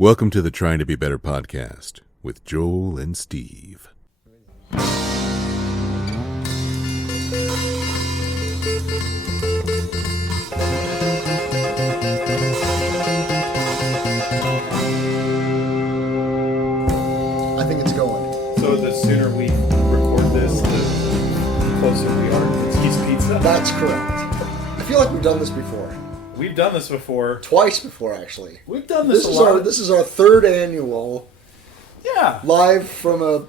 Welcome to the Trying to Be Better podcast with Joel and Steve. I think it's going. So the sooner we record this, the closer we are to T's Pizza? That's correct. I feel like we've done this before. We've done this before. Twice before, actually. We've done this a lot. This is our third annual. Yeah. Live from a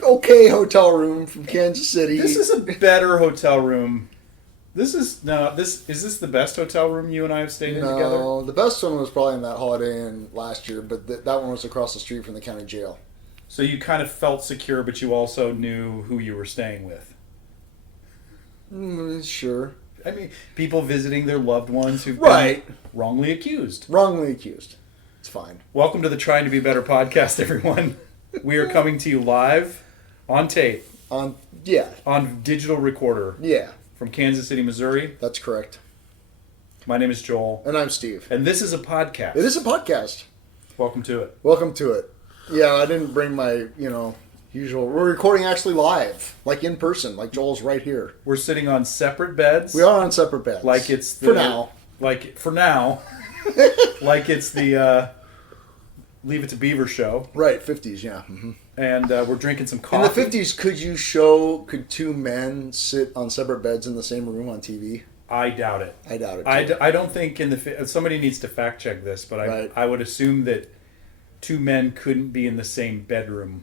okay hotel room from Kansas City. This is a better hotel room. Is this the best hotel room you and I have stayed in together? No, the best one was probably in that Holiday Inn last year, but that one was across the street from the county jail. So you kind of felt secure, but you also knew who you were staying with. Sure. I mean, people visiting their loved ones who've Right. been wrongly accused. Wrongly accused. It's fine. Welcome to the Trying to Be Better podcast, everyone. We are coming to you live on tape. On digital recorder. Yeah. From Kansas City, Missouri. That's correct. My name is Joel. And I'm Steve. And this is a podcast. It is a podcast. Welcome to it. Welcome to it. Yeah, I didn't bring my, usual. We're recording actually live, like in person, like Joel's right here. We're sitting on separate beds. We are on separate beds. Like it's the, for now. Like it's the Leave It to Beaver show. Right, 50s, yeah. Mm-hmm. And we're drinking some coffee. In the 50s, could two men sit on separate beds in the same room on TV? I doubt it. I doubt it, too. I don't think somebody needs to fact check this, but right. I would assume that two men couldn't be in the same bedroom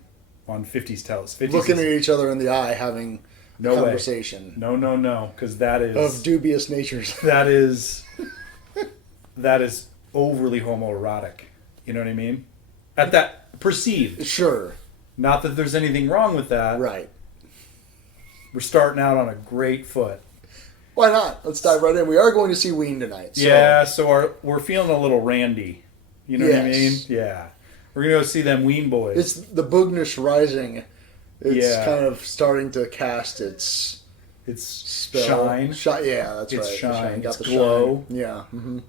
on 50s television. Looking at each other in the eye, having a conversation. Way. No, because that is... Of dubious natures. That is overly homoerotic. You know what I mean? At that, perceived. Sure. Not that there's anything wrong with that. Right. We're starting out on a great foot. Why not? Let's dive right in. We are going to see Ween tonight. So. Yeah, so we're feeling a little randy. You know what I mean? Yeah. We're going to go see them Ween boys. It's the Boognish rising. It's kind of starting to cast its spell. Shine. Yeah, that's right. It's shine. Got it's the glow. Shine. Yeah. Mm-hmm.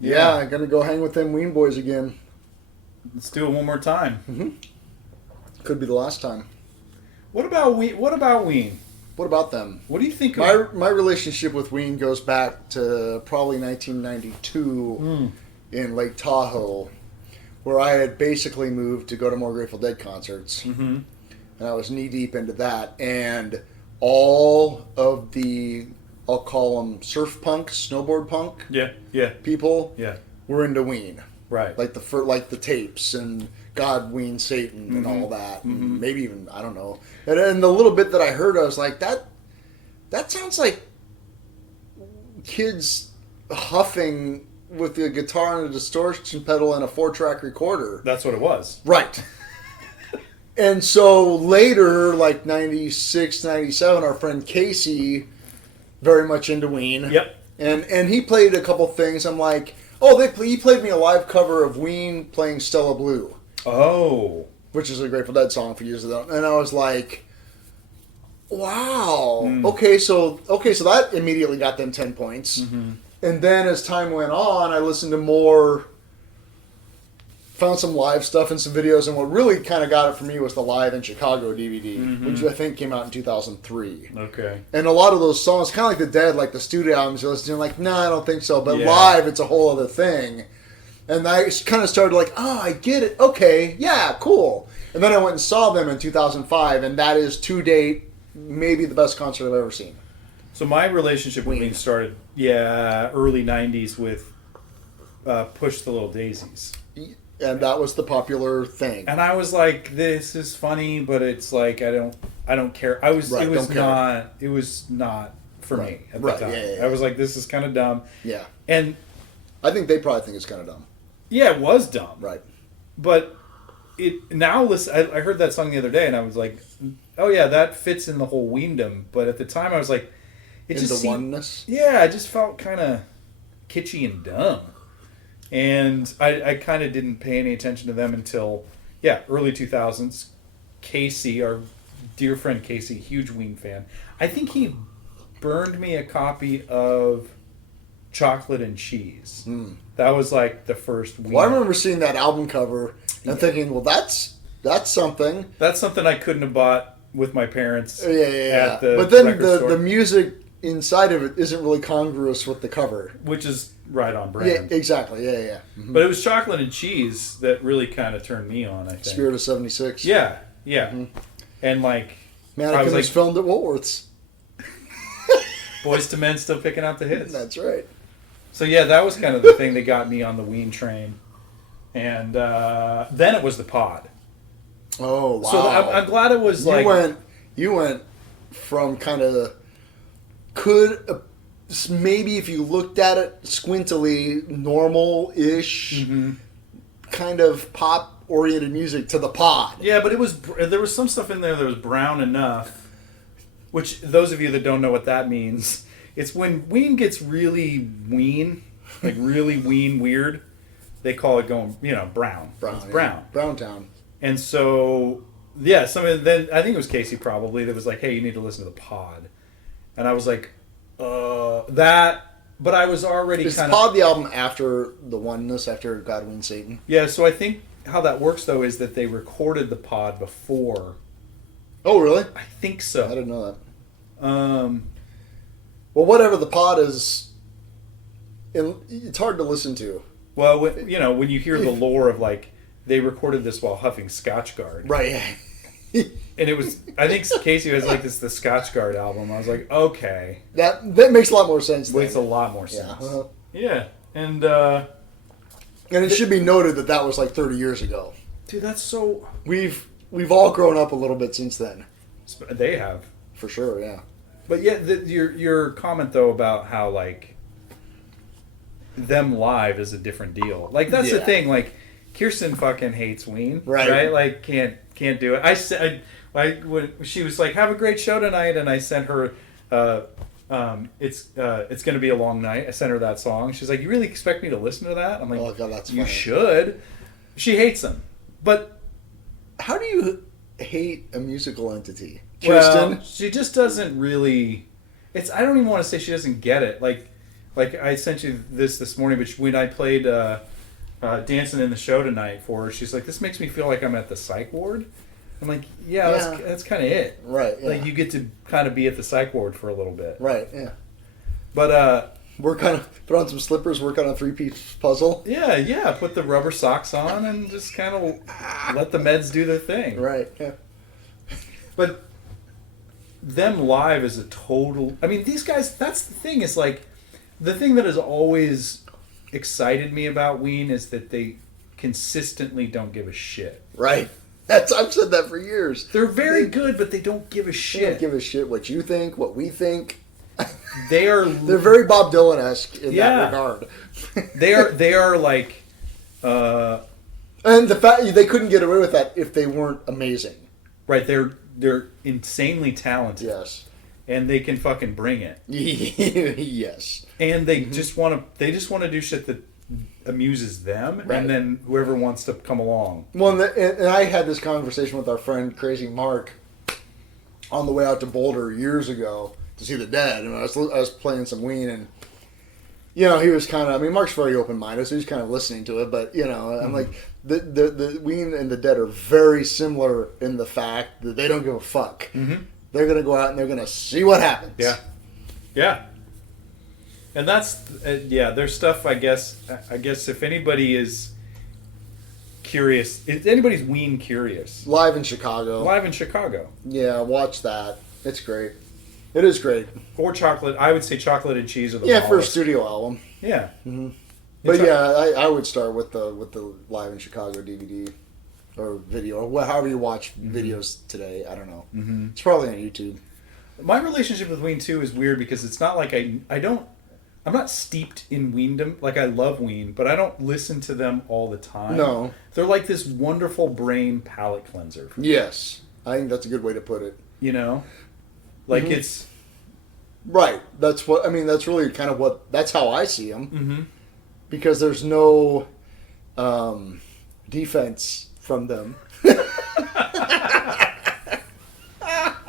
Yeah, I'm going to go hang with them Ween boys again. Let's do it one more time. Mm-hmm. Could be the last time. What about Ween? What about them? What do you think of... My relationship with Ween goes back to probably 1992 in Lake Tahoe, where I had basically moved to go to more Grateful Dead concerts. Mm-hmm. And I was knee-deep into that. And all of the, I'll call them surf punk, snowboard punk people were into Ween. Right. Like the tapes and God, Ween, Satan, and all that. And maybe even, I don't know. And the little bit that I heard, I was like, that sounds like kids huffing with a guitar and a distortion pedal and a 4-track recorder. That's what it was. Right. And so later, like 96, 97, our friend Casey, very much into Ween. Yep. And he played a couple things. I'm like, he played me a live cover of Ween playing Stella Blue. Oh. Which is a Grateful Dead song for years ago. And I was like, wow. Okay, so that immediately got them 10 points. Mm-hmm. And then as time went on, I listened to more, found some live stuff and some videos, and what really kind of got it for me was the Live in Chicago DVD, which I think came out in 2003. Okay. And a lot of those songs, kind of like the Dead, like the studio albums, you're listening like, I don't think so. But live, it's a whole other thing. And I kind of started like, I get it. Okay, yeah, cool. And then I went and saw them in 2005, and that is, to date, maybe the best concert I've ever seen. So my relationship with Ween started, early 90s with Push the Little Daisies. And that was the popular thing. And I was like, this is funny, but it's like, I don't care. It was not for me at the time. Yeah. I was like, this is kind of dumb. Yeah. And I think they probably think it's kind of dumb. Yeah, it was dumb. Right. But I heard that song the other day, and I was like, oh yeah, that fits in the whole Weendom. But at the time, I was like, oneness? Yeah, I just felt kind of kitschy and dumb. And I kind of didn't pay any attention to them until, early 2000s. Casey, our dear friend Casey, huge Ween fan. I think he burned me a copy of Chocolate and Cheese. That was like the first Ween. Well, I remember seeing that album cover and thinking, well, that's something. That's something I couldn't have bought with my parents. Yeah. At the But then record store, the music inside of it isn't really congruous with the cover. which is right on brand. Yeah, exactly. Yeah. Mm-hmm. But it was Chocolate and Cheese that really kind of turned me on, I think. Spirit of '76. Yeah. And like, Mannequin I was was like, filmed at Woolworths. Boys to Men still picking out the hits. That's right. So yeah, that was kind of the thing that got me on the Ween train. And then it was the pod. Oh wow! So I'm glad it was you went from kind of maybe if you looked at it squintily normal-ish kind of pop oriented music to the pod. Yeah, but there was some stuff in there that was brown enough. Which those of you that don't know what that means, it's when Ween gets really Ween, like really Ween weird. They call it going, brown. It's brown. Brown Town. And so, yeah, then I think it was Casey probably that was like, "Hey, you need to listen to the pod," and I was like, that. But I was already Is kind the pod the album after the Oneness, after God, Ween, Satan? Yeah. So I think how that works though is that they recorded the pod before. Oh, really? I think so. I didn't know that. Well, whatever the pod is, it's hard to listen to. Well, when you hear the lore of like they recorded this while huffing Scotchgard, right? And it was, I think Casey was like, "This is the Scotchgard album." I was like, "Okay, that makes a lot more sense." Makes a lot more sense. Yeah, and it should be noted that was like 30 years ago. Dude, that's so. We've all grown up a little bit since then. They have, for sure. Yeah. But yeah, your comment though about how like them live is a different deal. Like that's the thing. Like Kirsten fucking hates Ween, right? Like can't do it. I said when she was like, "Have a great show tonight," and I sent her, it's gonna be a long night. I sent her that song. She's like, "You really expect me to listen to that?" I'm like, "Oh God, that's you funny. should." She hates them, but how do you hate a musical entity? Kirsten? Well, she just doesn't really. I don't even want to say she doesn't get it. Like I sent you this morning, but when I played Dancing in the Show tonight for her, she's like, "This makes me feel like I'm at the psych ward." I'm like, yeah. That's kind of it. Right. Yeah. Like you get to kind of be at the psych ward for a little bit. Right. Yeah. But work on put on some slippers, work on a 3-piece puzzle. Yeah. Put the rubber socks on and just kind of let the meds do their thing. Right. Yeah. But them live is a total. I mean, these guys. That's the thing. Is like the thing that has always excited me about Ween is that they consistently don't give a shit. Right. I've said that for years. They're very good, but they don't give a shit. They don't give a shit what you think, what we think. They're very Bob Dylan-esque in that regard. they are like, and the fact they couldn't get away with that if they weren't amazing. Right. They're insanely talented. Yes. And they can fucking bring it. Yes. And they just want to do shit that amuses them, right. And then whoever wants to come along. Well, and I had this conversation with our friend Crazy Mark on the way out to Boulder years ago to see the Dead, and I was playing some Ween, and he was kind of. I mean, Mark's very open-minded, so he's kind of listening to it. But I'm like, the Ween and the Dead are very similar in the fact that they don't give a fuck. Mm-hmm. They're gonna go out and they're gonna see what happens. Yeah. And that's their stuff. I guess if anybody is curious, if anybody's Ween curious, live in Chicago. Yeah, watch that. It's great. It is great. Or Chocolate. I would say Chocolate and Cheese are the for a studio album. Yeah. Mm-hmm. But I would start with the Live in Chicago DVD or video, or however you watch videos today. I don't know. Mm-hmm. It's probably on YouTube. My relationship with Ween too is weird because it's not like I'm not steeped in Weendom. Like I love Ween, but I don't listen to them all the time. No. They're like this wonderful brain palate cleanser. Yes. I think that's a good way to put it. Like it's right. That's what I mean. That's really kind of that's how I see them. Mm-hmm. Because there's no defense from them.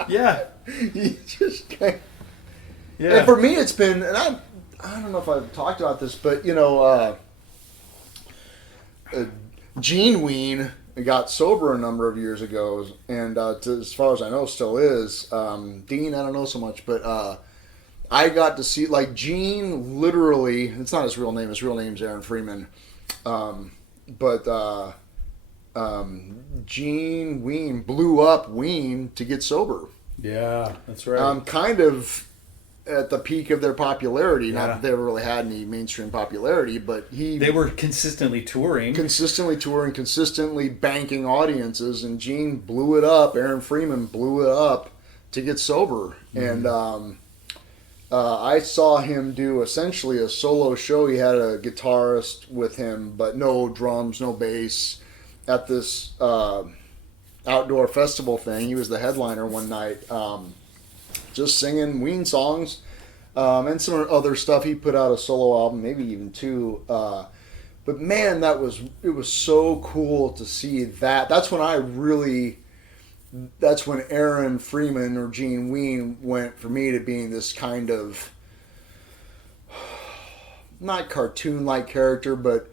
Yeah. You just can't. Yeah. And for me, it's been, and I don't know if I've talked about this, but Gene Ween got sober a number of years ago, and as far as I know, still is. Dean, I don't know so much, but I got to see, like, Gene literally, it's not his real name, his real name's Aaron Freeman, but Gene Ween blew up Ween to get sober. Yeah, that's right. Kind of at the peak of their popularity. Yeah. Not that they ever really had any mainstream popularity, but they were consistently touring, consistently banking audiences, and Gene blew it up. Aaron Freeman blew it up to get sober. And I saw him do essentially a solo show. He had a guitarist with him, but no drums, no bass, at this outdoor festival thing. He was the headliner one night, just singing Ween songs and some other stuff. He put out a solo album, maybe even two. But man, it was so cool to see that. That's when Aaron Freeman or Gene Ween went for me to being this kind of not cartoon-like character, but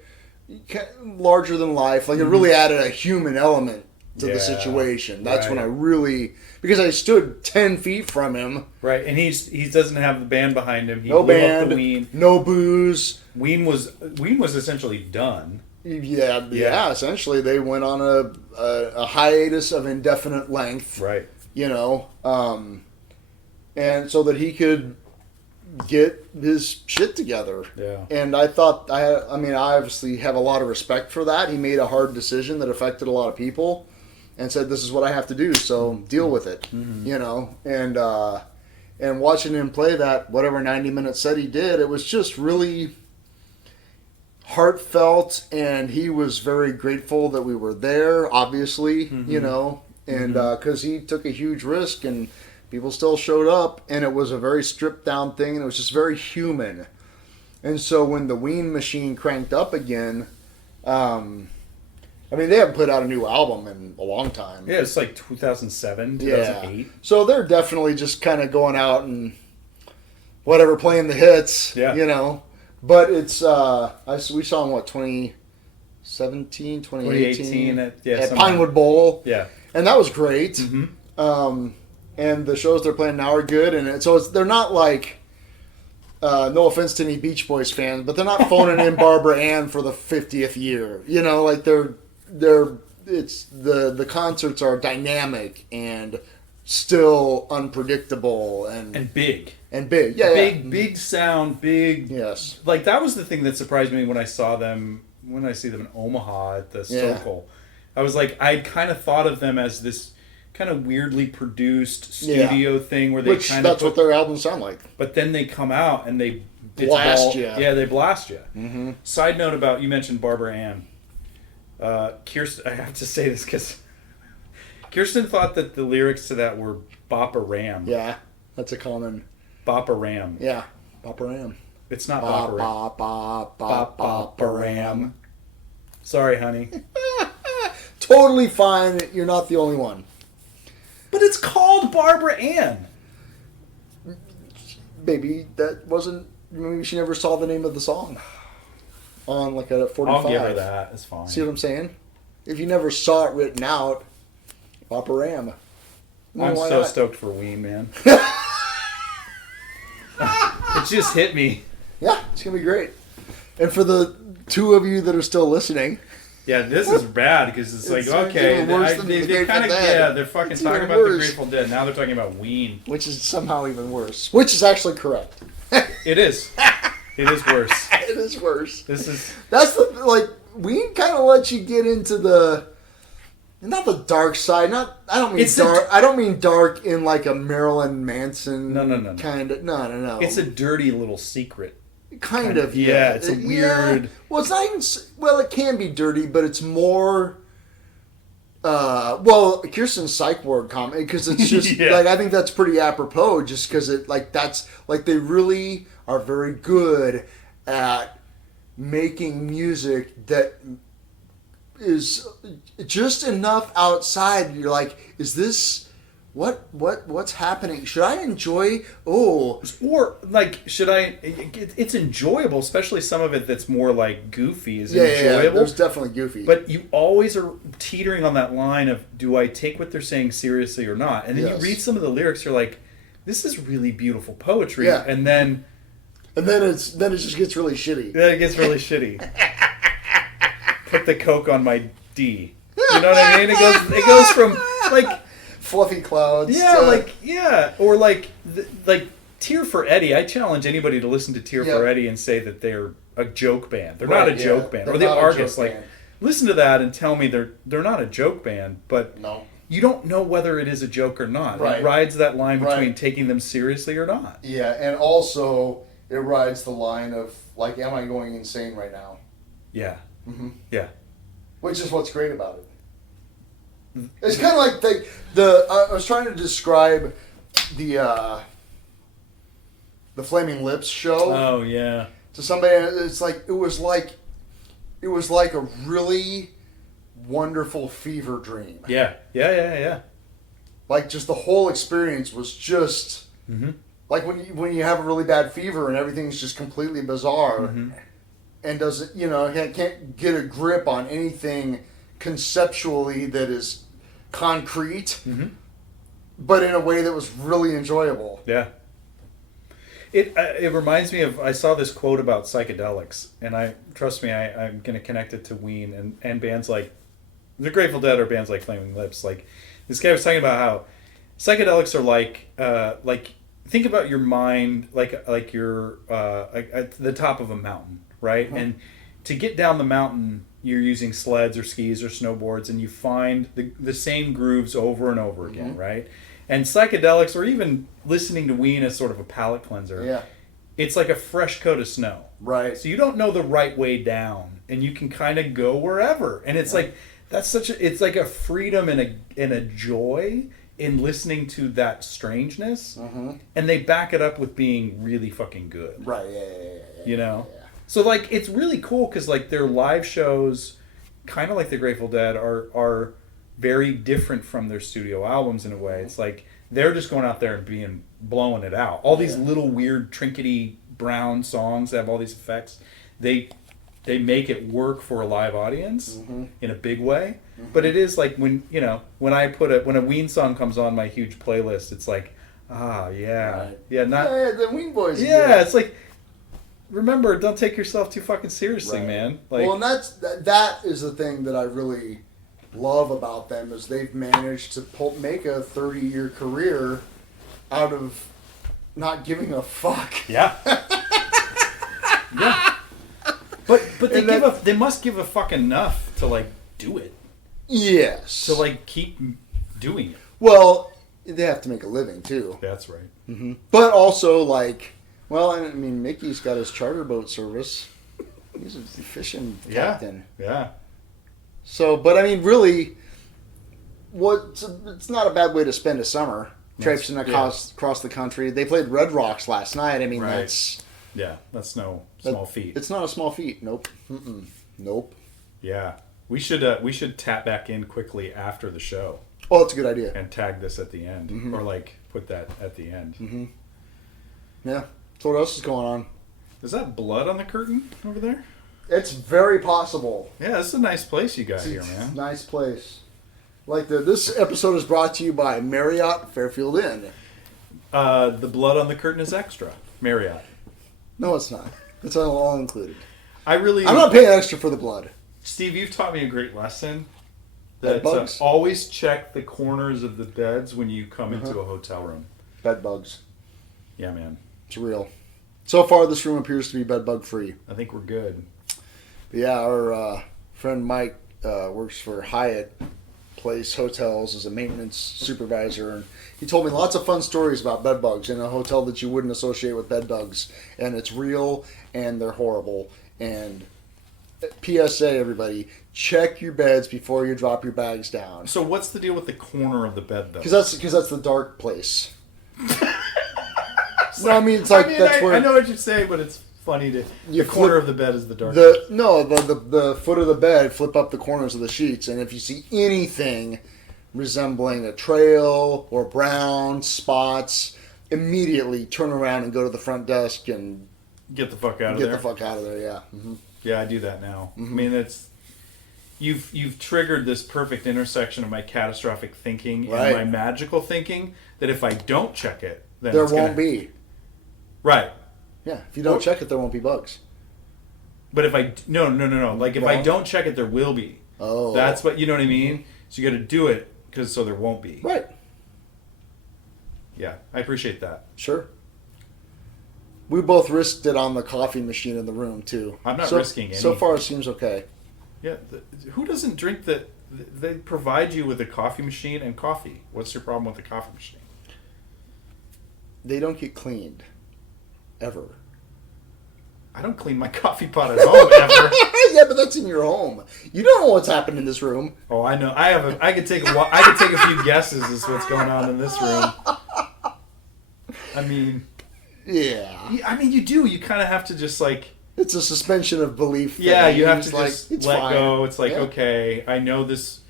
larger than life. Like, it really added a human element to the situation. That's when I really, because I stood 10 feet from him. Right, and he doesn't have the band behind him. He No blew band, up the Ween. no booze. Ween was essentially done. Yeah. Essentially, they went on a hiatus of indefinite length. Right. And so that he could get his shit together. Yeah. And I thought, I obviously have a lot of respect for that. He made a hard decision that affected a lot of people and said, this is what I have to do, so deal with it. And watching him play that, whatever 90-minute set he did, it was just really heartfelt, and he was very grateful that we were there, obviously, and because he took a huge risk, and people still showed up, and it was a very stripped down thing, and it was just very human. And so when the Ween machine cranked up again, they haven't put out a new album in a long time. Yeah, it's like 2007, 2008. Yeah. So they're definitely just kind of going out and whatever, playing the hits, But it's, we saw him, 2017, 2018? at Pinewood Bowl. Yeah. And that was great. And the shows they're playing now are good. And they're not like, no offense to any Beach Boys fans, but they're not phoning in Barbara Ann for the 50th year. The concerts are dynamic and still unpredictable and big. And big, yeah, big sound, big. Yes, like that was the thing that surprised me when I saw them. When I see them in Omaha at the Circle, I was like, I kind of thought of them as this kind of weirdly produced studio thing where they that's what their albums sound like. But then they come out and they blast you. Yeah, they blast you. Side note about, you mentioned Barbara Ann. Kirsten, I have to say this because Kirsten thought that the lyrics to that were Boppa Ram. Yeah, that's a common. Boppa Ram. Yeah, Boppa Ram. It's not Boppa Ram. Boppa Ram. Sorry, honey. Totally fine. You're not the only one. But it's called Barbara Ann. Maybe that wasn't. Maybe she never saw the name of the song on like a 45. I'll give her that. It's fine. See what I'm saying? If you never saw it written out, Boppa Ram. I'm so stoked for Ween, man. It just hit me. Yeah, it's gonna be great. And for the two of you that are still listening, yeah, this is bad because it's like, okay, they kind of, they're fucking talking about the Grateful Dead. Now they're talking about Ween, which is somehow even worse. Which is actually correct. It is. It is worse. It is worse. That's Ween kind of lets you get into not the dark side. I don't mean dark. I don't mean dark in like a Marilyn Manson. No. Kind of. No. It's a dirty little secret. Kind of. Yeah. It's a weird. Yeah. Well, it's not even. Well, it can be dirty, but it's more. Kirsten's psych ward comment, because it's just I think that's pretty apropos, just because they really are very good at making music that is just enough outside. You're like, is this what's happening? Should I enjoy? Oh, or like, should I? It's enjoyable, especially some of it that's more like goofy is enjoyable. Yeah, there's definitely goofy. But you always are teetering on that line of, do I take what they're saying seriously or not? And then you read some of the lyrics, you're like, this is really beautiful poetry. Yeah. And then it just gets really shitty. Then it gets really shitty. Put the Coke on my D. You know what I mean? It goes from like fluffy clouds. Or like Tear for Eddie. I challenge anybody to listen to Tear for Eddie and say that they're a joke band. They're not a joke band. Or the artists, like, listen to that and tell me they're not a joke band, but no. You don't know whether it is a joke or not. Right. It rides that line between taking them seriously or not. Yeah, and also it rides the line of, like, am I going insane right now? Yeah. Mm-hmm. Yeah. Which is what's great about it. It's kind of like I was trying to describe the Flaming Lips show. Oh yeah. To somebody, it's like it was like a really wonderful fever dream. Yeah. Like, just the whole experience was just like when you have a really bad fever and everything's just completely bizarre, and can't get a grip on anything conceptually that is concrete, but in a way that was really enjoyable. Yeah. It reminds me of, I saw this quote about psychedelics, and I'm going to connect it to Ween and bands like the Grateful Dead or bands like Flaming Lips. Like, this guy was talking about how psychedelics are like think about your mind like you're at the top of a mountain, right? And to get down the mountain, you're using sleds or skis or snowboards, and you find the same grooves over and over again, right? And psychedelics, or even listening to Ween as sort of a palate cleanser, it's like a fresh coat of snow. Right. So you don't know the right way down, and you can kind of go wherever. And it's like, it's like a freedom and a joy in listening to that strangeness. And they back it up with being really fucking good. Right, yeah. You know? Yeah. So, like, it's really cool because, like, their live shows, kind of like the Grateful Dead, are very different from their studio albums in a way. It's like they're just going out there and blowing it out. All these little weird trinkety brown songs that have all these effects, they make it work for a live audience in a big way. But it is like when a Ween song comes on my huge playlist, it's like, the Ween Boys. Yeah, it's like, remember, don't take yourself too fucking seriously, man. Like, well, and that is the thing that I really love about them, is they've managed to make a 30-year career out of not giving a fuck. Yeah. Yeah. But they must give a fuck enough to, like, do it. Yes. To, like, keep doing it. Well, they have to make a living too. That's right. But also, like, well, I mean, Mickey's got his charter boat service. He's a fishing captain. Yeah. So, but I mean, really, it's not a bad way to spend a summer, traipsing across the country. They played Red Rocks last night. I mean, that's no small feat. It's not a small feat. Nope. Nope. Yeah, we should tap back in quickly after the show. Oh, that's a good idea. And tag this at the end, or like put that at the end. Yeah. So what else is going on? Is that blood on the curtain over there? It's very possible. Yeah, it's a nice place you got here, man. Nice place. Like this episode is brought to you by Marriott Fairfield Inn. The blood on the curtain is extra. Marriott. No, it's not. It's all included. I'm not paying extra for the blood. Steve, you've taught me a great lesson. Bed bugs. Always check the corners of the beds when you come into a hotel room. Bed bugs. Yeah, man. It's real. So far, this room appears to be bed bug free. I think we're good. But yeah, our friend Mike works for Hyatt Place Hotels as a maintenance supervisor, and he told me lots of fun stories about bed bugs in a hotel that you wouldn't associate with bed bugs, and it's real and they're horrible. And PSA, everybody, check your beds before you drop your bags down. So what's the deal with the corner of the bed, though? Because that's the dark place. No, I mean, it's like, that's where... I know what you're saying, but it's funny to... The corner of the bed is the dark. The foot of the bed, flip up the corners of the sheets, and if you see anything resembling a trail or brown spots, immediately turn around and go to the front desk and Get the fuck out of get there. the fuck out of there. Yeah. Mm-hmm. Yeah, I do that now. I mean, that's you've triggered this perfect intersection of my catastrophic thinking Right. and my magical thinking that if I don't check it, then There it's won't gonna, be. right. Yeah. If you don't Well- check it, there won't be bugs. But if I no, like if I Wrong? don't check it, there will be. Oh. That's what you know what I mean. So you got to do it because so there won't be. Right. Yeah, I appreciate that. Sure. We both risked it on the coffee machine in the room too. I'm not so, risking So anything. far, it seems okay. Yeah, who doesn't drink the? They provide you with a coffee machine and coffee. What's your problem with the coffee machine? They don't get cleaned, ever. I don't clean my coffee pot at home ever. Yeah, but that's in your home. You don't know what's happened in this room. Oh, I know. I could take a few guesses as to what's going on in this room. I mean, Yeah. you do. You kind of have to just like. It's a suspension of belief thing. Yeah, you have It's to like, just it's let fine. go. It's like, Yeah. okay, I know this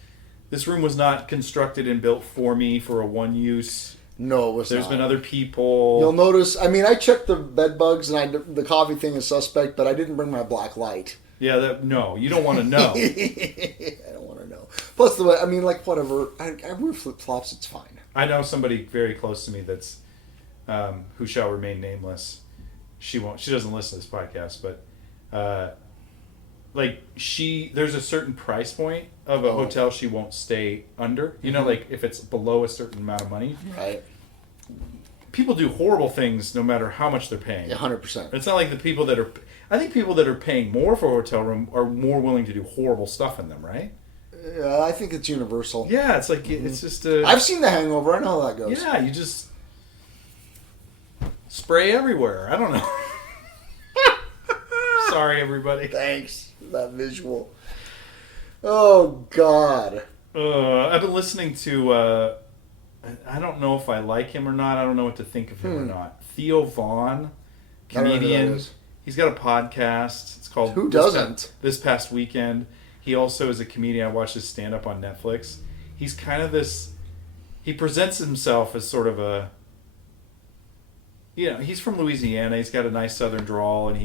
room was not constructed and built for me for a one use. No, it was There's not. been other people. You'll notice, I mean, I checked the bed bugs and the coffee thing is suspect, but I didn't bring my black light. Yeah, no, you don't want to know. I don't want to know. Plus, the way, I mean, like, whatever. I wear flip-flops, it's fine. I know somebody very close to me that's who shall remain nameless. She doesn't listen to this podcast, but there's a certain price point of a hotel she won't stay under. You know, like if it's below a certain amount of money. Right. People do horrible things no matter how much they're paying. 100%. It's not like the people that are. I think people that are paying more for a hotel room are more willing to do horrible stuff in them, right? I think it's universal. Yeah, it's like it's just I've seen The Hangover. I know how that goes. yeah, you just spray everywhere. I don't know. Sorry, everybody. Thanks for that visual. Oh, God. I've been listening to. I don't know if I like him or not. I don't know what to think of him or not. Theo Vaughn, I don't know who that comedian. is. He's got a podcast. It's called Who doesn't? This Past Weekend. He also is a comedian. I watched his stand up on Netflix. He's kind of this. He presents himself as sort of a. You know, he's from Louisiana. He's got a nice southern drawl, and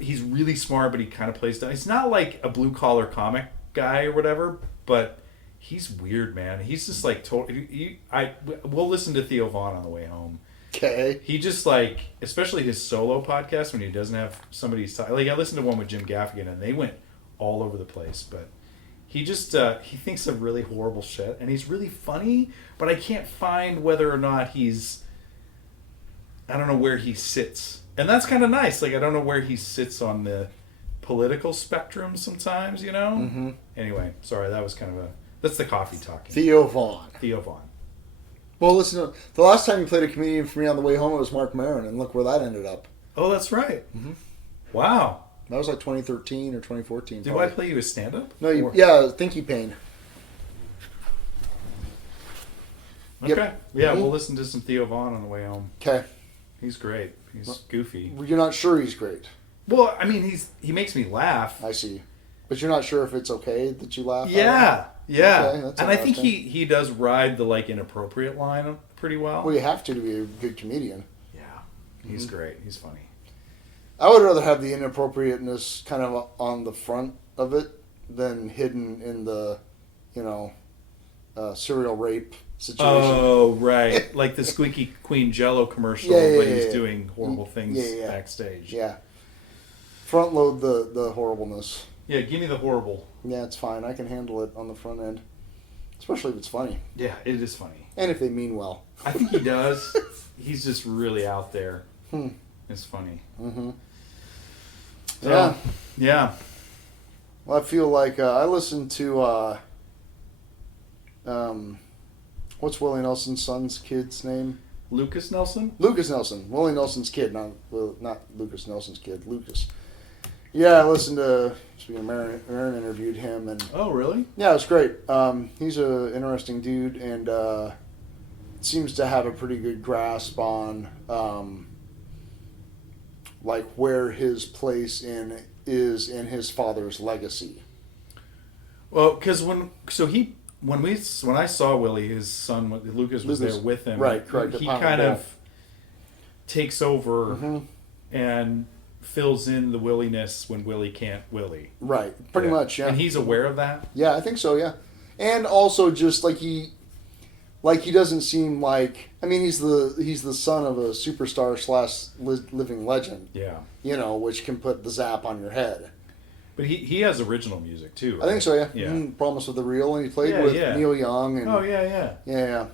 he's really smart, but he kind of plays down. He's not like a blue collar comic guy or whatever, but he's weird, man. He's just like we'll listen to Theo Vaughn on the way home. Okay. He just like, especially his solo podcast when he doesn't have somebody like I listened to one with Jim Gaffigan and they went all over the place, but he just he thinks of really horrible shit and he's really funny, but I can't find whether or not I don't know where he sits. And that's kind of nice. Like I don't know where he sits on the political spectrum sometimes, you know? Mm-hmm. Anyway, sorry, that's the coffee talking. Theo Vaughn. Theo Vaughn. Well, listen, the last time you played a comedian for me on the way home, it was Mark Maron, and look where that ended up. Oh, that's right. Mm-hmm. Wow. That was like 2013 or 2014. Did probably. I play you a stand-up? No, Or- yeah, Thinky Pain. Okay. Yep. Yeah, Mhm. we'll listen to some Theo Vaughn on the way home. Okay. He's great. He's goofy. You're not sure he's great. Well, I mean, he makes me laugh. I see. But you're not sure if it's okay that you laugh at Yeah, yeah. Okay, that's and I think interesting. he does ride the like inappropriate line pretty well. it? Well, you have to be a good comedian. Yeah, he's Mm-hmm. great. He's funny. I would rather have the inappropriateness kind of on the front of it than hidden in the, serial rape situation. Oh, right. Like the Squeaky Queen Jello commercial Yeah, when yeah, he's yeah. doing horrible things Yeah. backstage. Yeah. Front load the horribleness. Yeah, give me the horrible. Yeah, it's fine. I can handle it on the front end. Especially if it's funny. Yeah, it is funny. And if they mean well. I think he does. He's just really out there. Hmm. It's funny. Mm-hmm. So, Yeah. Yeah. Well, I feel like I listened to what's Willie Nelson's son's kid's name? Lucas Nelson? Lucas Nelson. Willie Nelson's kid, not Lucas Nelson's kid. Lucas. Yeah, I listened to. Speaking of Marin interviewed him, and Oh, really? yeah, it was great. He's an interesting dude, and seems to have a pretty good grasp on like where his place is in his father's legacy. Well, because when I saw Willie, his son Lucas was there with him. Right, correct. He kind of takes over and fills in the Williness when Willie can't Willie. Right, pretty much, yeah. And he's aware of that? Yeah, I think so, yeah. And also just like he doesn't seem like, I mean, he's the son of a superstar / living legend. Yeah. You know, which can put the zap on your head. But he has original music too, right? I think so, yeah. Yeah. Promise with the Real, and he played with Neil Young. And, yeah.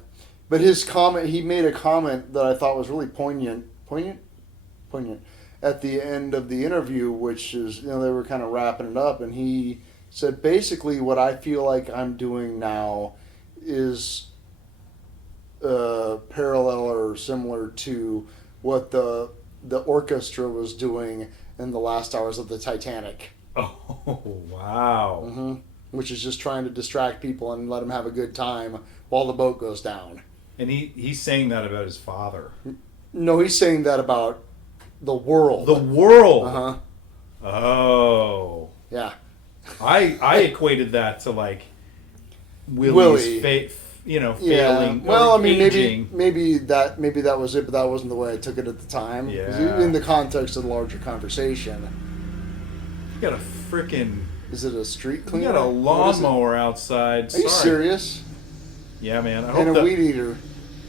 But his comment, he made a comment that I thought was really poignant at the end of the interview, which is, you know, they were kind of wrapping it up, and he said, basically what I feel like I'm doing now is parallel or similar to what the orchestra was doing in the last hours of the Titanic. Oh, wow. Mm-hmm. Which is just trying to distract people and let them have a good time while the boat goes down. And he's saying that about his father. No, he's saying that about the world. The world? Uh-huh. Oh. Yeah. I equated that to like Willie's failing. Yeah. Well, I mean, aging. maybe that was it, but that wasn't the way I took it at the time. Yeah. In the context of the larger conversation. You got a freaking. Is it a street You cleaner? got a lawnmower outside. Are you serious? Yeah, man. And a weed eater.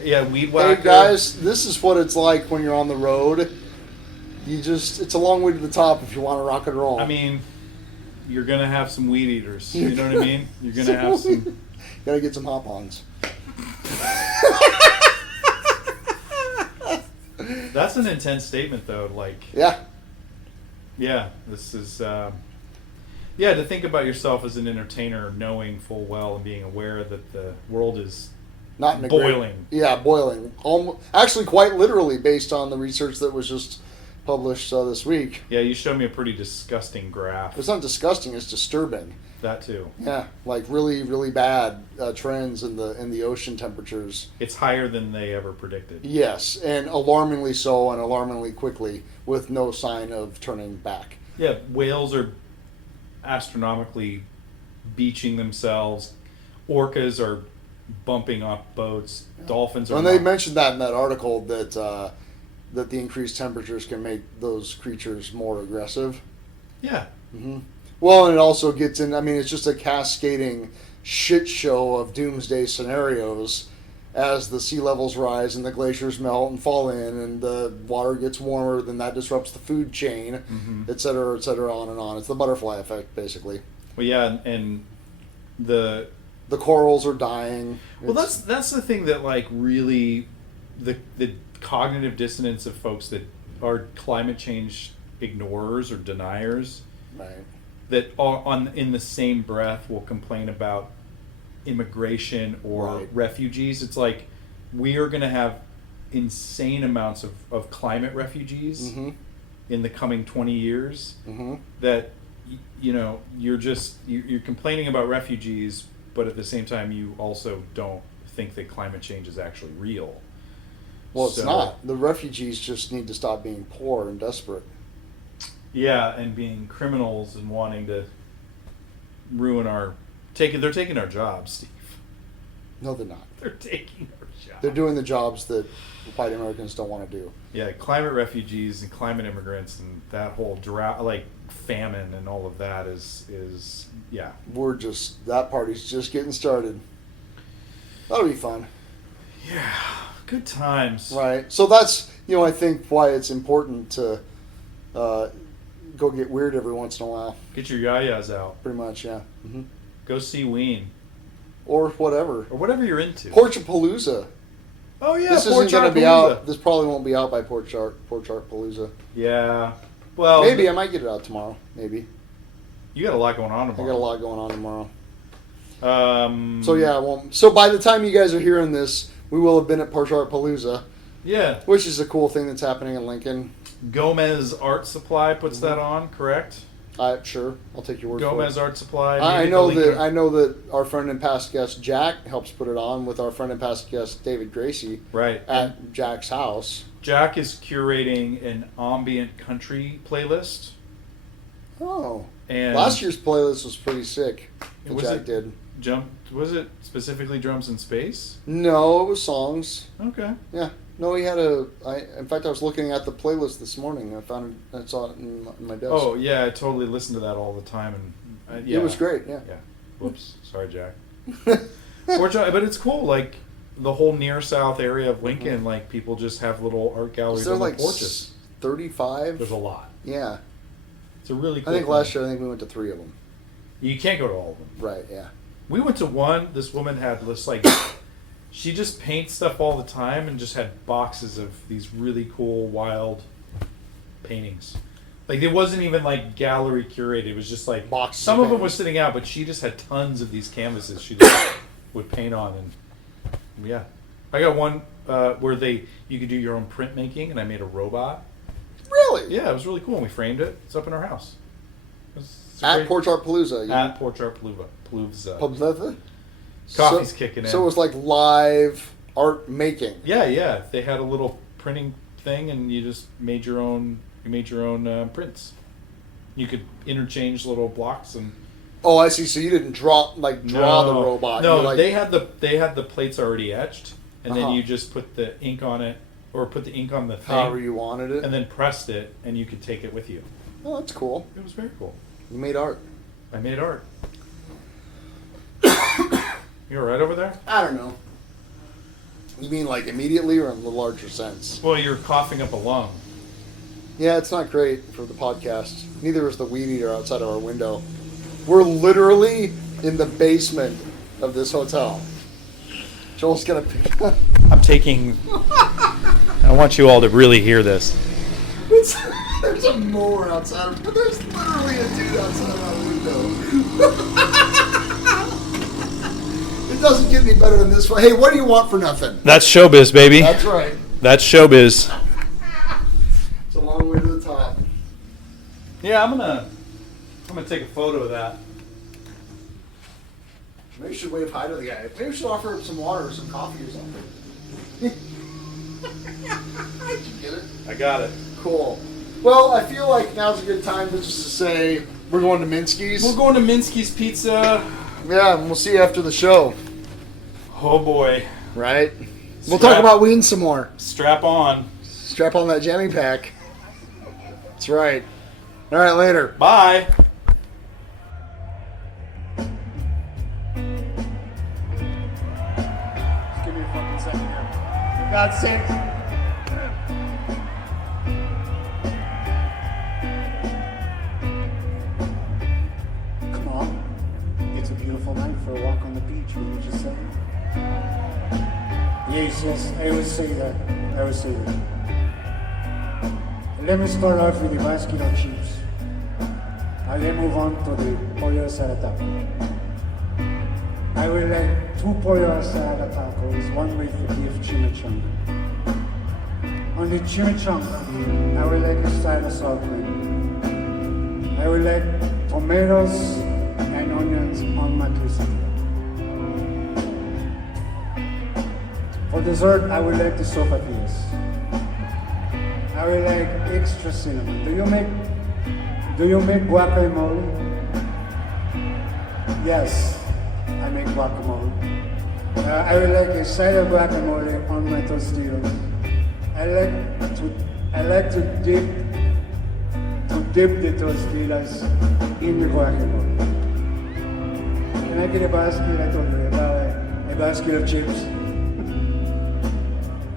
Yeah, weed whacker. Hey guys, this is what it's like when you're on the road. It's a long way to the top if you want to rock and roll. I mean, you're gonna have some weed eaters. You know what I mean? You're gonna have some. Gotta get some hop-ons. That's an intense statement, though. Like, yeah, this is, to think about yourself as an entertainer, knowing full well and being aware that the world is not in boiling. Boiling. Actually, quite literally, based on the research that was just published this week. Yeah, you showed me a pretty disgusting graph. It's not disgusting; it's disturbing. That too. Yeah, like really, really bad trends in the ocean temperatures. It's higher than they ever predicted. Yes, and alarmingly so, and alarmingly quickly, with no sign of turning back. Yeah, whales are astronomically beaching themselves. Orcas are bumping off boats. Yeah. Dolphins are. And they mentioned that in that article that the increased temperatures can make those creatures more aggressive. Yeah. Mm-hmm. Well, and it also gets in, I mean, it's just a cascading shit show of doomsday scenarios as the sea levels rise and the glaciers melt and fall in and the water gets warmer, then that disrupts the food chain, et cetera, on and on. It's the butterfly effect, basically. Well, yeah, and the corals are dying. Well, that's the thing that, like, really, the cognitive dissonance of folks that are climate change ignorers or deniers. Right. That in the same breath will complain about immigration or refugees. It's like we are going to have insane amounts of climate refugees in the coming 20 years. That you're complaining about refugees, but at the same time you also don't think that climate change is actually real. Well, it's not. The refugees just need to stop being poor and desperate. Yeah, and being criminals and wanting to ruin they're taking our jobs, Steve. No, they're not. They're taking our jobs. They're doing the jobs that white Americans don't want to do. Yeah, climate refugees and climate immigrants and that whole drought, like famine and all of that is yeah. That party's just getting started. That'll be fun. Yeah, good times. Right. So that's, I think why it's important to go get weird every once in a while. Get your yayas out. Pretty much, yeah. Mm-hmm. Go see Ween. Or whatever. Or whatever you're into. Porchapalooza. Oh yeah, this isn't going to be out. This probably won't be out by Porchartpalooza. Yeah. Well, maybe I might get it out tomorrow. Maybe. You got a lot going on tomorrow. I got a lot going on tomorrow. So yeah, so by the time you guys are hearing this, we will have been at Porchartpalooza. Yeah. Which is a cool thing that's happening in Lincoln. Gomez Art Supply puts that on, correct? Sure. I'll take your word for it. Gomez Art Supply. I know that our friend and past guest Jack helps put it on with our friend and past guest David Gracie. Right. At Jack's house. Jack is curating an ambient country playlist. Oh. And last year's playlist was pretty sick. that Jack did. Was it specifically Drums in Space? No, it was songs. Okay. Yeah. No, he had in fact, I was looking at the playlist this morning. I saw it in my desk. Oh, yeah, I totally listened to that all the time. And yeah. It was great, yeah. Yeah. Whoops. Sorry, Jack. But it's cool, like, the whole near south area of Lincoln, like, people just have little art galleries on the porches. 35? There's a lot. Yeah. It's a really cool I think thing. last year, we went to 3 of them. You can't go to all of them. Right, yeah. We went to one. This woman had this, like, she just paints stuff all the time and just had boxes of these really cool, wild paintings. Like, it wasn't even, like, gallery curated. It was just, like, boxes some of them were sitting out, but she just had tons of these canvases she just would paint on. And, yeah. I got one where you could do your own printmaking, and I made a robot. Really? Yeah, it was really cool. And we framed it. It's up in our house. At Porch Art Palooza. At Porch Art Palooza. Palooza? Coffee's kicking in. So it was like live art making. Yeah. They had a little printing thing, and you just made your own. You made your own prints. You could interchange little blocks and. Oh, I see. So you didn't draw the robot. No, they had the plates already etched, and then Uh-huh. you just put the ink on it, or put the ink on the thing, however you wanted it, and then pressed it, and you could take it with you. Oh, that's cool. It was very cool. You made art. I made art. You all right over there? I don't know. You mean like immediately or in the larger sense? Well, you're coughing up a lung. Yeah, it's not great for the podcast. Neither is the weed eater outside of our window. We're literally in the basement of this hotel. Joel's gonna pick up. I'm taking. I want you all to really hear this. There's a mower outside, but there's literally a dude outside of our window. It doesn't get any better than this. Hey, what do you want for nothing? That's showbiz, baby. That's right. That's showbiz. It's a long way to the top. Yeah, I'm gonna take a photo of that. Maybe we should wave hi to the guy. Maybe we should offer him some water or some coffee or something. Did you get it? I got it. Cool. Well, I feel like now's a good time to just to say we're going to Minsky's. We're going to Minsky's Pizza. Yeah, and we'll see you after the show. Oh boy. Right? We'll talk about Ween some more. Strap on. Strap on that jammy pack. That's right. All right, later. Bye. Just give me a fucking second here. For God's sake. Come on. It's a beautiful night for a walk on the beach, wouldn't you just say? Yes, I always say that. Let me start off with the basket of chips. I then move on to the pollo asada taco. I will like 2 pollo asada tacos, one with the beef chimichanga. On the chimichanga, I will like a side of sour cream. I will like tomatoes and onions on my quesadilla. For dessert, I will like the sopapillas. I will like extra cinnamon. Do you make guacamole? Yes, I make guacamole. I will like a side of guacamole on my tortillas. I like to dip the tortillas in the guacamole. Can I get a basket? I told you about a basket of chips.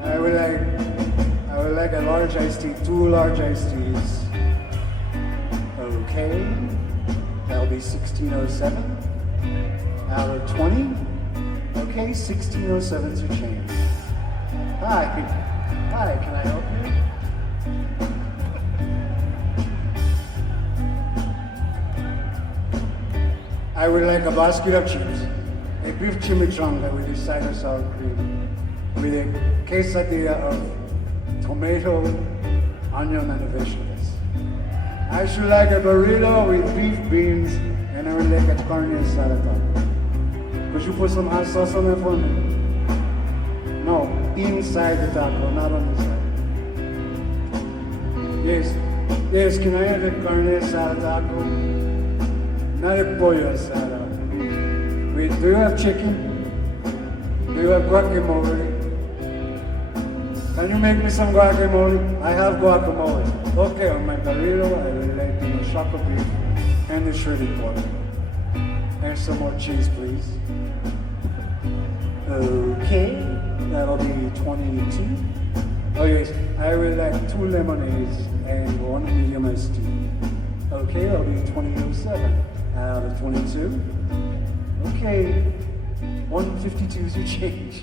I would like a large iced tea, 2 large iced teas. Okay, that'll be 1607 out of 20. Okay, 1607 to change. Hi, can I help you? I would like a basket of chips, a beef chimichanga with a side of sour cream, with a quesadilla of tomato, onion, and vegetables. I should like a burrito with beef beans, and I would like a carne asada taco. Could you put some hot sauce on that for me? No, inside the taco, not on the side. Yes, can I have a carne asada taco? Not a pollo asada. Do you have chicken? Do you have guacamole? Can you make me some guacamole? I have guacamole. Okay, on my burrito, I would like the chocolate beef and the shredded pork. And some more cheese, please. Okay, that'll be 22. Oh yes, I would like 2 lemonades and 1 medium iced tea. Okay, that'll be 2007. Out of 22. Okay, 152 is your change.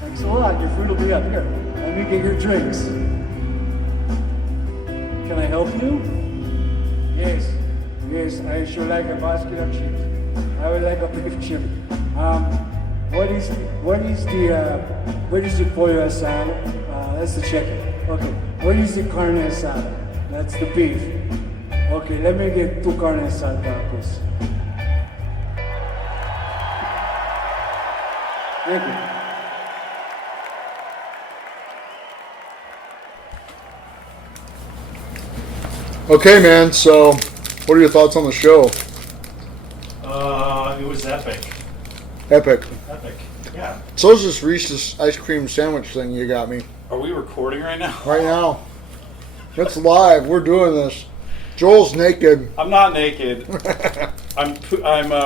Thanks a lot. Your food will be up here. Let me get your drinks. Can I help you? Yes, yes. I sure like a basket of chips. I would like a beef chili. What is the pollo asada? That's the chicken. Okay. What is the carne asada? That's the beef. Okay. Let me get 2 carne asada tacos. Thank you. Okay, man. So, what are your thoughts on the show? It was epic. Epic. Epic. Yeah. So is this Reese's ice cream sandwich thing you got me Are we recording right now? right now. It's live. We're doing this. Joel's naked. I'm not naked. I'm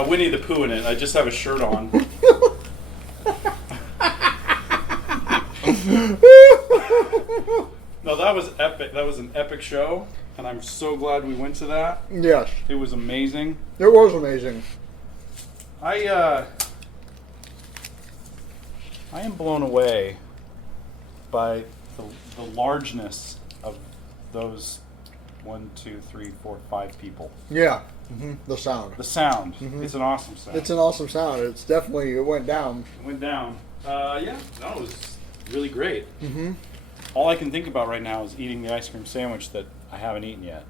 Winnie the Pooh in it. I just have a shirt on. No, that was epic. That was an epic show, and I'm so glad we went to that. Yes, It was amazing. it was amazing. I am blown away by the largeness of those 1, 2, 3, 4, 5 people. Yeah, the sound. The sound. It's an awesome sound. It's an awesome sound. It's definitely, it went down. It went down. Yeah, that was really great. All I can think about right now is eating the ice cream sandwich that I haven't eaten yet.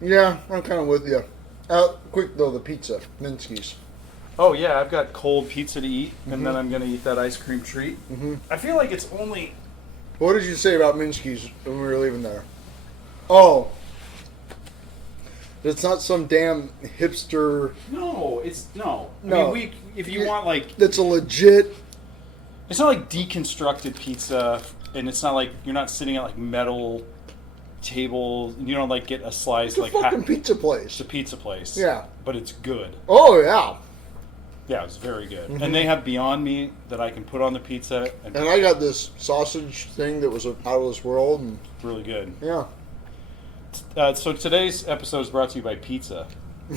Yeah, I'm kind of with you. Quick though, the pizza, Minsky's. Oh yeah, I've got cold pizza to eat, and then I'm gonna eat that ice cream treat. I feel like it's only. What did you say about Minsky's when we were leaving there? Oh, it's not some damn hipster. No, it's no. No. I mean, if you want like, That's a legit. it's not like deconstructed pizza, and it's not like you're not sitting at like metal table. You don't like get a slice It's a like fucking pizza It's place. a pizza place. Yeah. but it's good. Oh yeah. Yeah, it's very good. And they have Beyond Meat that I can put on the pizza, and And I got this sausage thing that was out of this world, and really good. yeah. So today's episode is brought to you by pizza.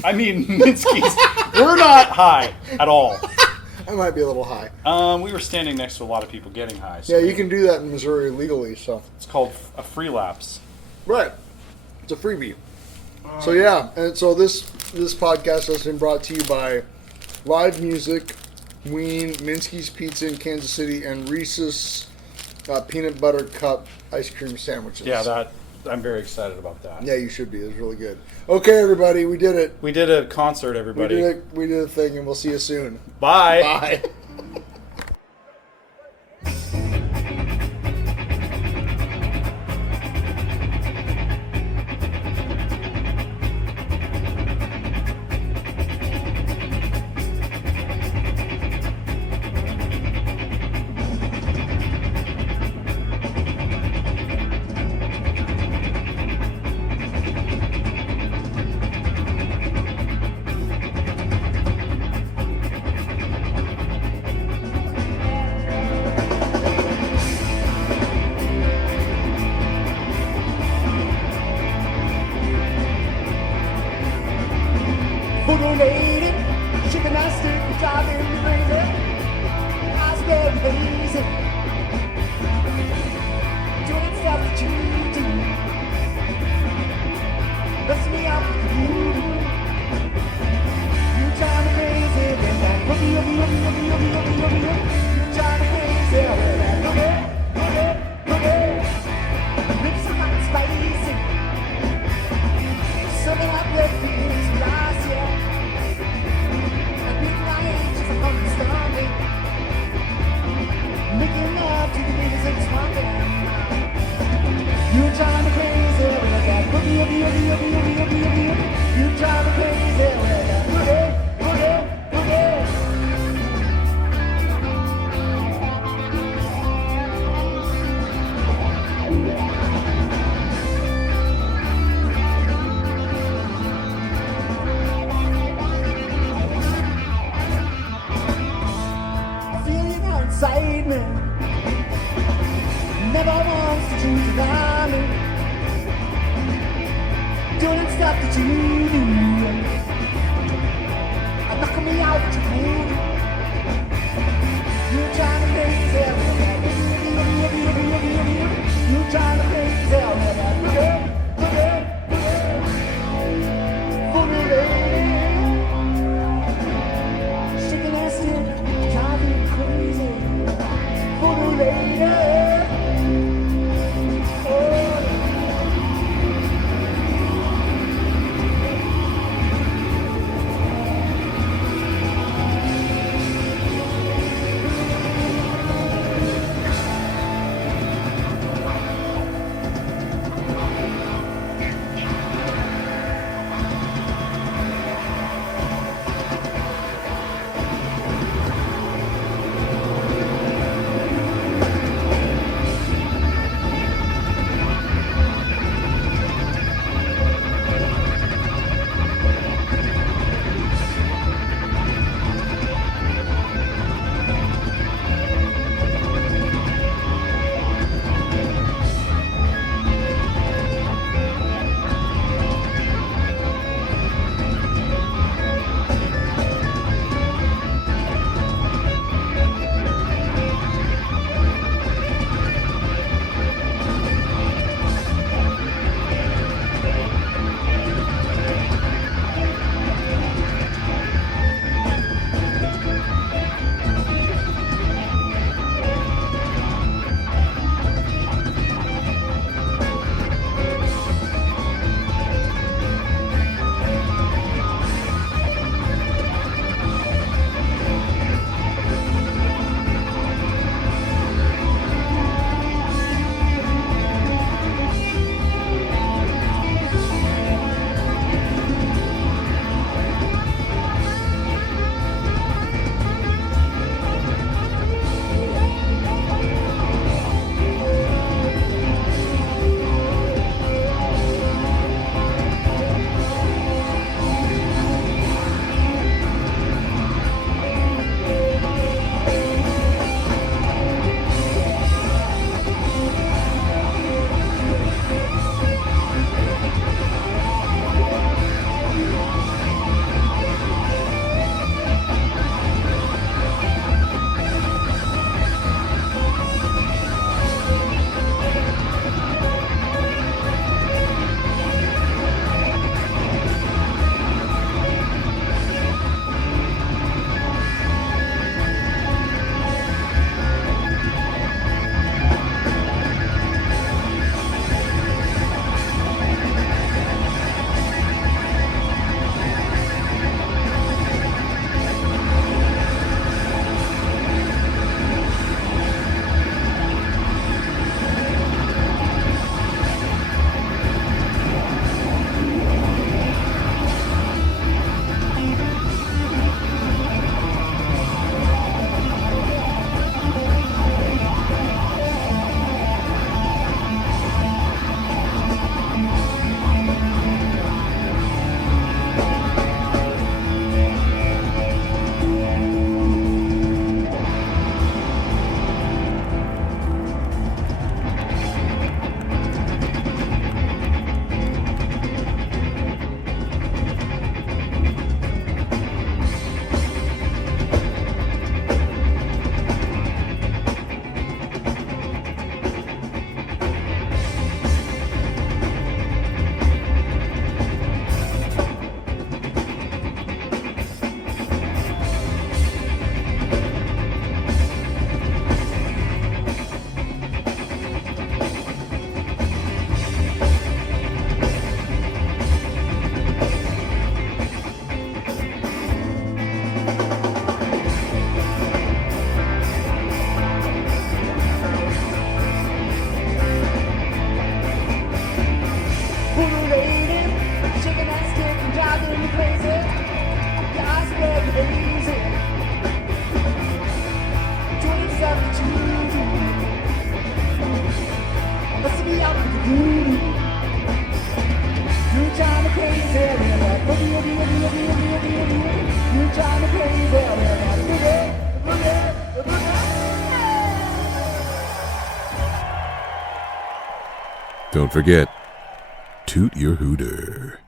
I mean, Minsky's. We're not high at all. I might be a little high. We were standing next to a lot of people getting high. So Yeah, you can do that in Missouri legally, so. It's called a free lapse. Right. It's a freebie. So yeah, and so this podcast has been brought to you by Live Music, Ween, Minsky's Pizza in Kansas City, and Reese's Peanut Butter Cup ice cream sandwiches. Yeah, I'm very excited about that. Yeah, you should be. It's really good. Okay, everybody, we did it. We did a concert, everybody. We did a thing, and we'll see you soon. Bye. Bye. Voodoo lady, shaking that stick, driving me crazy. Eyes get hazy. Doing stuff that you do. Mess me up with you. You drive me crazy with that boogie, boogie, boogie, boogie, boogie, boogie, boogie. You drive me crazy with that boogie, boogie, boogie. Lips are hot and spicy. Serving up red beans and rice, yeah. Making love to the beat is smoking. You drive me crazy with that boogie, boogie, boogie, boogie, boogie, boogie. You drive man never wants to choose an army, doing stuff that you do, and knocking me out with your booty. You're trying to make yourself you're trying to make yourself shaking that stick, driving me crazy. Voodoo lady, oh. Don't forget, toot your hooter.